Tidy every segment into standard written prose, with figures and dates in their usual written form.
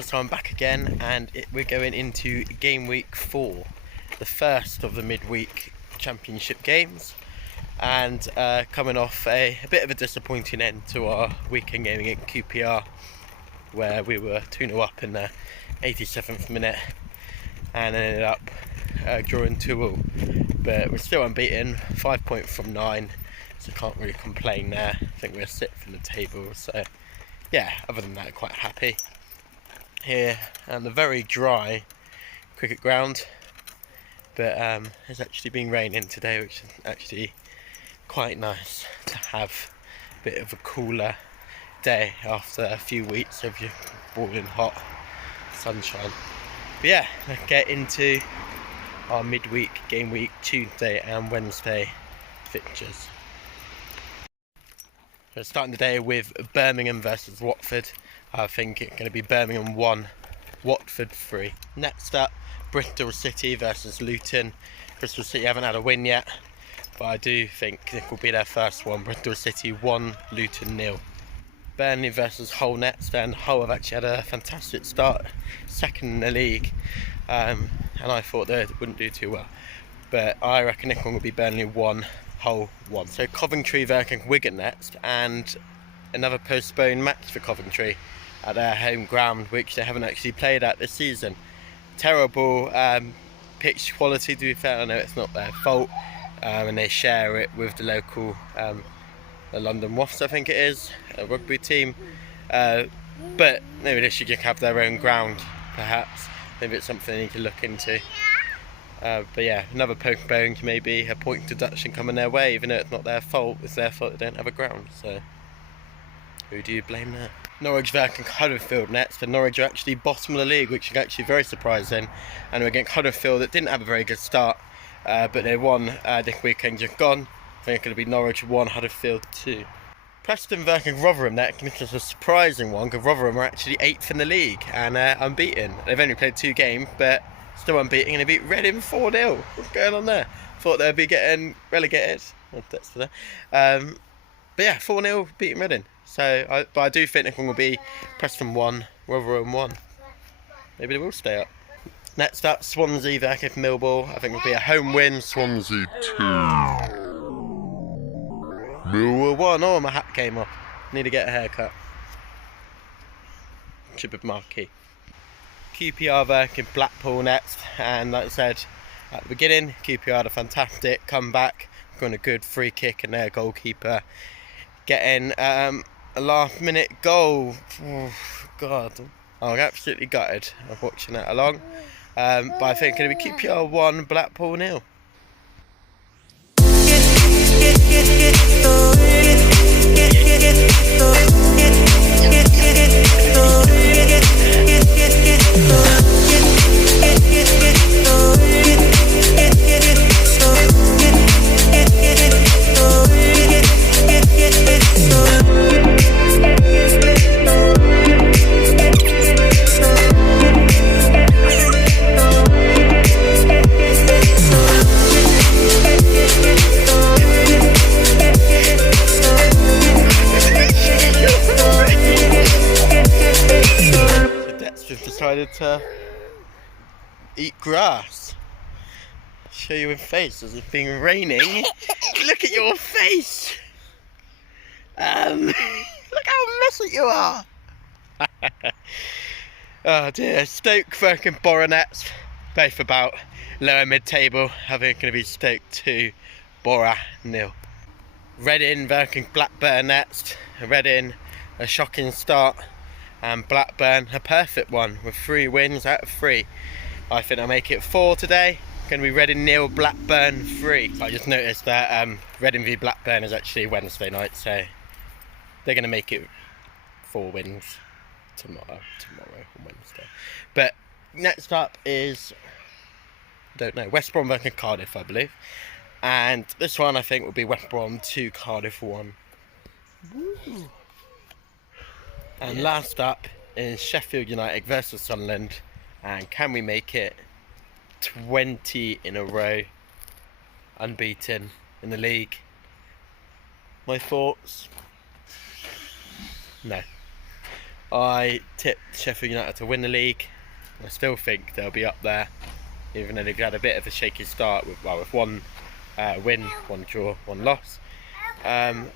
So I'm back again, and we're going into game week 4, the first of the midweek championship games, and coming off a bit of a disappointing end to our weekend game against QPR, where we were 2-0 up in the 87th minute and ended up drawing 2-2, but we're still unbeaten, 5 points from 9, so can't really complain there. I think we're 6th in the table, so yeah, other than that, quite happy. Here and the very dry cricket ground, but it's actually been raining today, which is actually quite nice to have a bit of a cooler day after a few weeks of your boiling hot sunshine. But yeah, let's get into our midweek game week Tuesday and Wednesday fixtures. So starting the day with Birmingham versus Watford. I think it's going to be Birmingham 1, Watford 3. Next up, Bristol City versus Luton. Bristol City haven't had a win yet, but I do think this will be their first one. Bristol City 1, Luton 0. Burnley versus Hull next, and Hull have actually had a fantastic start, second in the league, and I thought they wouldn't do too well. But I reckon this one will be Burnley 1, Hull 1. So Coventry versus Wigan next, and another postponed match for Coventry at their home ground, which they haven't actually played at this season. Terrible pitch quality, to be fair. I know it's not their fault, and they share it with the local the London Wasps, I think it is, a rugby team, but maybe they should just have their own ground, perhaps. Maybe it's something they need to look into. But yeah, another postponed, maybe a point deduction coming their way, even though it's not their fault. It's their fault they don't have a ground, so who do you blame there? Norwich versus Huddersfield next, and Norwich are actually bottom of the league, which is actually very surprising, and we're against Huddersfield that didn't have a very good start, but they won this weekend just gone. I think it's going to be Norwich 1, Huddersfield 2. Preston versus Rotherham next, and this is a surprising one because Rotherham are actually 8th in the league and unbeaten. They've only played 2 games, but still unbeaten, and they beat Reading 4-0. What's going on there? Thought they'd be getting relegated. That's for that. But yeah, 4-0 beating Reading. So, but I do think this one will be Preston 1, Rotherham 1. Maybe they will stay up. Next up, Swansea versus Millwall. I think it'll be a home win. Swansea 2. Millwall 1. Oh, my hat came off. Need to get a haircut. Should be marquee. QPR versus Blackpool next, and like I said at the beginning, QPR had a fantastic comeback, got a good free kick, and their goalkeeper getting a last minute goal. Oh, God, I'm absolutely gutted of watching that along. But I think it'll be QPR 1, Blackpool 0. Decided to eat grass. Show you in face as it's been raining. Look at your face. Look how messy you are. Oh dear. Stoke versus Borough, both about lower mid-table. I think it's going to be Stoke 2, Borough 0. Reading versus Blackburn next. Reading, a shocking start, and Blackburn a perfect one with 3 wins out of 3. I think I'll make it 4 today. Going to be Reading 0, Blackburn 3. I just noticed that Reading v Blackburn is actually Wednesday night, so they're going to make it 4 wins tomorrow on Wednesday. But next up is, I don't know, West Brom versus Cardiff, I believe. And this one I think will be West Brom 2, Cardiff 1. Woo. And last up is Sheffield United versus Sunland, and can we make it 20 in a row unbeaten in the league? My thoughts? No. I tipped Sheffield United to win the league. I still think they'll be up there, even though they've had a bit of a shaky start with one win, one draw, one loss. And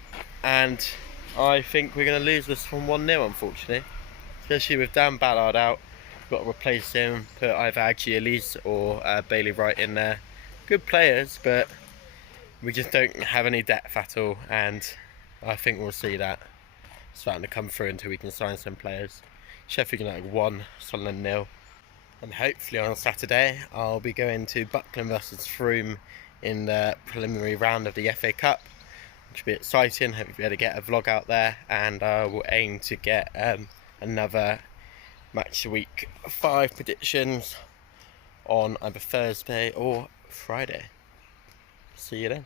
I think we're going to lose this one 1-0, unfortunately. Especially with Dan Ballard out. We've got to replace him, put either Aggie or Bailey Wright in there. Good players, but we just don't have any depth at all, and I think we'll see that starting to come through until we can sign some players. Sheffield United 1, Sunland 0. And hopefully on Saturday I'll be going to Buckland versus Frome in the preliminary round of the FA Cup, which will be exciting. Hope we'll be able to get a vlog out there, and I will aim to get another match week 5 predictions on either Thursday or Friday. See you then.